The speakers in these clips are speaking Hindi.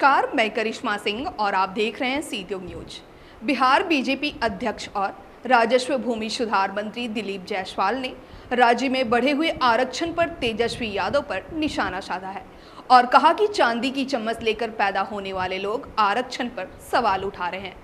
नमस्कार, मैं करिश्मा सिंह और आप देख रहे हैं सी ट्यूब न्यूज। बिहार बीजेपी अध्यक्ष और राजस्व भूमि सुधार मंत्री दिलीप जायसवाल ने राज्य में बढ़े हुए आरक्षण पर तेजस्वी यादव पर निशाना साधा है और कहा कि चांदी की चम्मच लेकर पैदा होने वाले लोग आरक्षण पर सवाल उठा रहे हैं।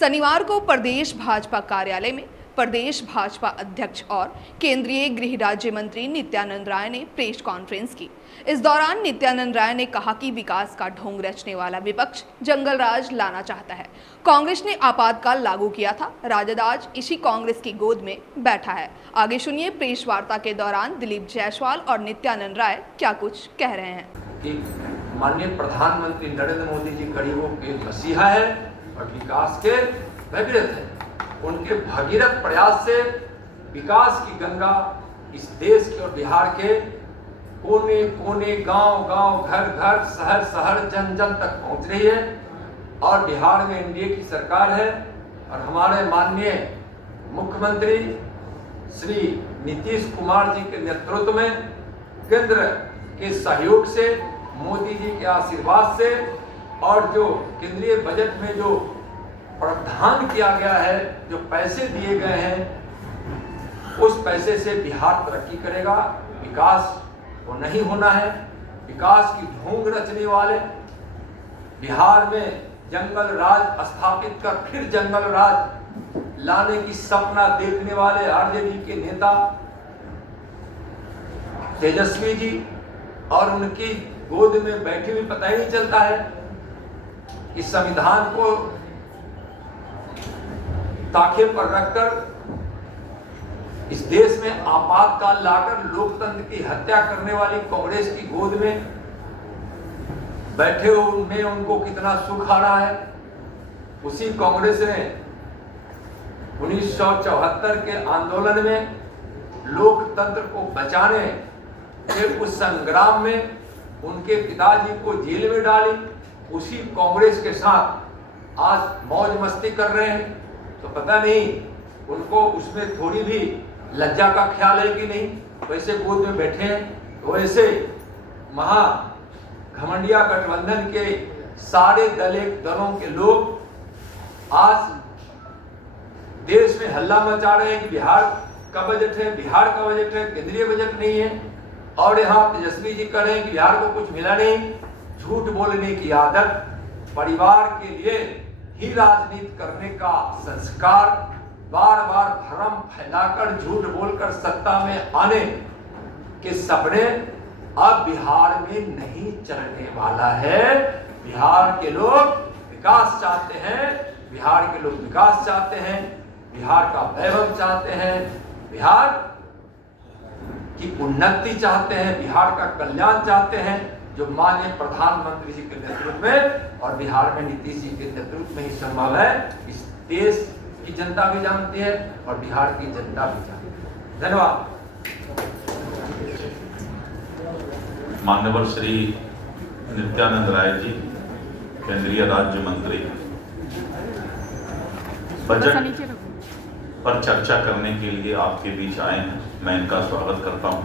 शनिवार को प्रदेश भाजपा कार्यालय में प्रदेश भाजपा अध्यक्ष और केंद्रीय गृह राज्य मंत्री नित्यानंद राय ने प्रेस कॉन्फ्रेंस की। इस दौरान नित्यानंद राय ने कहा कि विकास का ढोंग रचने वाला विपक्ष जंगल राज लाना चाहता है। कांग्रेस ने आपातकाल लागू किया था, राजद आज इसी कांग्रेस की गोद में बैठा है। आगे सुनिए प्रेस वार्ता के दौरान दिलीप जायसवाल और नित्यानंद राय क्या कुछ कह रहे हैं। कि माननीय प्रधानमंत्री नरेंद्र मोदी जी गरीबों के मसीहा है और विकास के भगीरथ है। उनके भगीरथ प्रयास से विकास की गंगा इस देश के और बिहार के कोने कोने, गांव गांव, घर घर, शहर शहर, जन जन तक पहुंच रही है। और बिहार में एनडीए की सरकार है और हमारे माननीय मुख्यमंत्री श्री नीतीश कुमार जी के नेतृत्व में केंद्र के सहयोग से, मोदी जी के आशीर्वाद से और जो केंद्रीय बजट में जो प्रावधान किया गया है, जो पैसे दिए गए हैं, उस पैसे से बिहार तरक्की करेगा। विकास वो नहीं होना है। विकास की ढोंग रचने वाले, बिहार में जंगल राज स्थापित कर फिर जंगल राज लाने की सपना देखने वाले आरजेडी के नेता तेजस्वी जी और उनकी गोद में बैठे हुए पता ही नहीं चलता है कि संविधान को ताखे पर रखकर इस देश में आपातकाल लाकर लोकतंत्र की हत्या करने वाली कांग्रेस की गोद में बैठे उनमें उनको कितना सुख आ रहा है। उसी कांग्रेस ने 1974 के आंदोलन में लोकतंत्र को बचाने के उस संग्राम में उनके पिताजी को जेल में डाली। उसी कांग्रेस के साथ आज मौज मस्ती कर रहे हैं, तो पता नहीं उनको उसमें थोड़ी भी लज्जा का ख्याल है कि नहीं। वैसे गोद में बैठे हैं, वैसे महा घमंडिया गठबंधन के सारे दलों के लोग आज देश में हल्ला मचा रहे हैं कि बिहार का बजट है, बिहार का बजट है, केंद्रीय बजट नहीं है। और यहाँ तेजस्वी जी कह रहे हैं कि बिहार को कुछ मिला नहीं। झूठ बोलने की आदत, परिवार के लिए ही राजनीति करने का संस्कार, बार बार भ्रम फैलाकर झूठ बोलकर सत्ता में आने के सपने अब बिहार में नहीं चलने वाला है। बिहार के लोग विकास चाहते हैं, बिहार के लोग विकास चाहते हैं, बिहार का वैभव चाहते हैं, बिहार की उन्नति चाहते हैं, बिहार का कल्याण चाहते हैं, जो माननीय प्रधानमंत्री जी के नेतृत्व में और बिहार में नीतीश जी के नेतृत्व में ही संभव है। इस देश की जनता भी जानती है और बिहार की जनता भी जानती है। धन्यवाद। माननीय श्री नित्यानंद राय जी, केंद्रीय राज्य मंत्री, बजट पर चर्चा करने के लिए आपके बीच आए हैं। मैं इनका स्वागत करता हूं।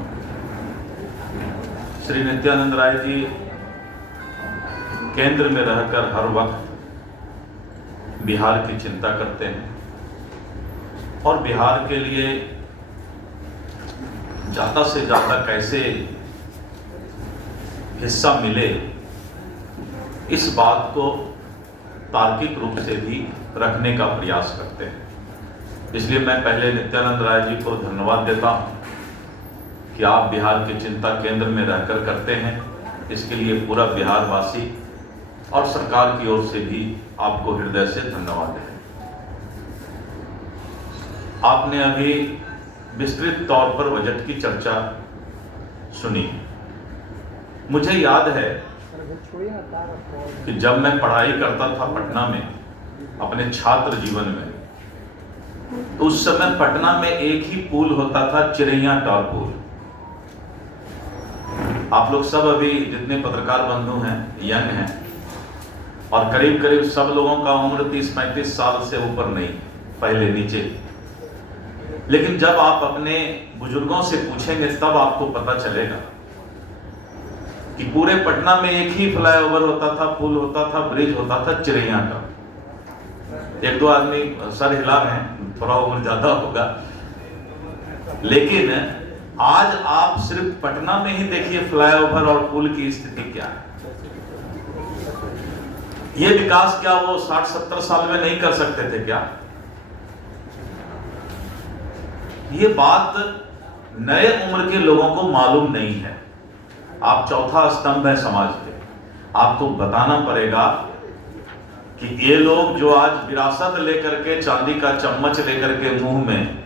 श्री नित्यानंद राय जी केंद्र में रहकर हर वक्त बिहार की चिंता करते हैं और बिहार के लिए ज्यादा से ज्यादा कैसे हिस्सा मिले, इस बात को तार्किक रूप से भी रखने का प्रयास करते हैं। इसलिए मैं पहले नित्यानंद राय जी को धन्यवाद देता हूं कि आप बिहार की चिंता केंद्र में रहकर करते हैं। इसके लिए पूरा बिहार वासी और सरकार की ओर से भी आपको हृदय से धन्यवाद है। आपने अभी विस्तृत तौर पर बजट की चर्चा सुनी। मुझे याद है कि जब मैं पढ़ाई करता था पटना में, अपने छात्र जीवन में, तो उस समय पटना में एक ही पुल होता था, चिरैया टार पुल। आप लोग सब अभी जितने पत्रकार बंधु हैं यंग हैं और करीब करीब सब लोगों का उम्र 30-35 साल से ऊपर नहीं, पहले नीचे। लेकिन जब आप अपने बुजुर्गों से पूछेंगे तब आपको पता चलेगा कि पूरे पटना में एक ही फ्लाईओवर होता था, पुल होता था, ब्रिज होता था चिरैया का। एक दो आदमी सर हिला रहे हैं, थोड़ा उम्र ज्यादा होगा, लेकिन आज आप सिर्फ पटना में ही देखिए फ्लाईओवर और पुल की स्थिति क्या है। ये विकास क्या वो 60-70 साल में नहीं कर सकते थे क्या? ये बात नए उम्र के लोगों को मालूम नहीं है। आप चौथा स्तंभ है समाज के, आपको बताना पड़ेगा कि ये लोग जो आज विरासत लेकर के, चांदी का चम्मच लेकर के मुंह में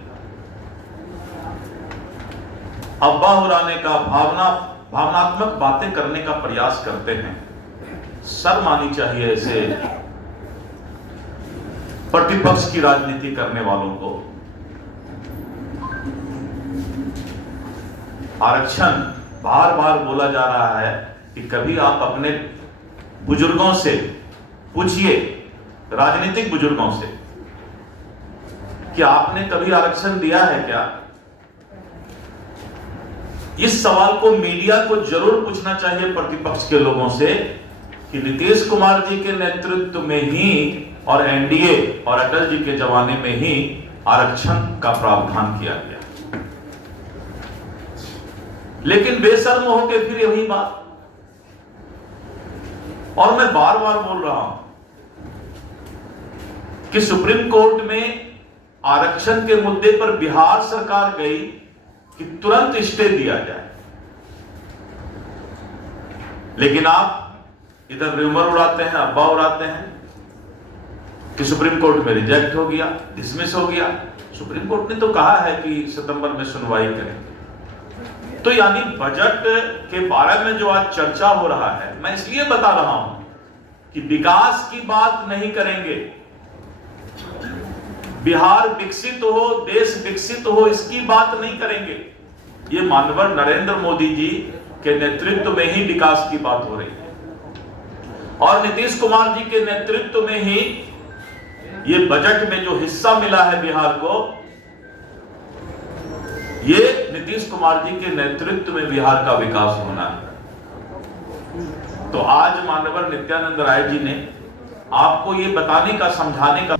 अब्बा उड़ाने का, भावनात्मक बातें करने का प्रयास करते हैं, शर्म आनी चाहिए ऐसे प्रतिपक्ष की राजनीति करने वालों को। आरक्षण बार बार बोला जा रहा है कि कभी आप अपने बुजुर्गों से पूछिए, राजनीतिक बुजुर्गों से, कि आपने कभी आरक्षण दिया है क्या? इस सवाल को मीडिया को जरूर पूछना चाहिए प्रतिपक्ष के लोगों से कि नीतीश कुमार जी के नेतृत्व में ही और एनडीए और अटल जी के जमाने में ही आरक्षण का प्रावधान किया गया, लेकिन बेशर्म होके फिर यही बात। और मैं बार बार बोल रहा हूं कि सुप्रीम कोर्ट में आरक्षण के मुद्दे पर बिहार सरकार गई कि तुरंत स्टे दिया जाए, लेकिन आप इधर र्यूमर उड़ाते हैं, अफवाह उड़ाते हैं कि सुप्रीम कोर्ट में रिजेक्ट हो गया, डिसमिस हो गया। सुप्रीम कोर्ट ने तो कहा है कि सितंबर में सुनवाई करेंगे। तो यानी बजट के बारे में जो आज चर्चा हो रहा है, मैं इसलिए बता रहा हूं कि विकास की बात नहीं करेंगे, बिहार विकसित हो, देश विकसित हो, इसकी बात नहीं करेंगे। ये माननीय नरेंद्र मोदी जी के नेतृत्व में ही विकास की बात हो रही है और नीतीश कुमार जी के नेतृत्व में ही ये बजट में जो हिस्सा मिला है बिहार को, ये नीतीश कुमार जी के नेतृत्व में बिहार का विकास होना है। तो आज माननीय नित्यानंद राय जी ने आपको ये बताने का, समझाने का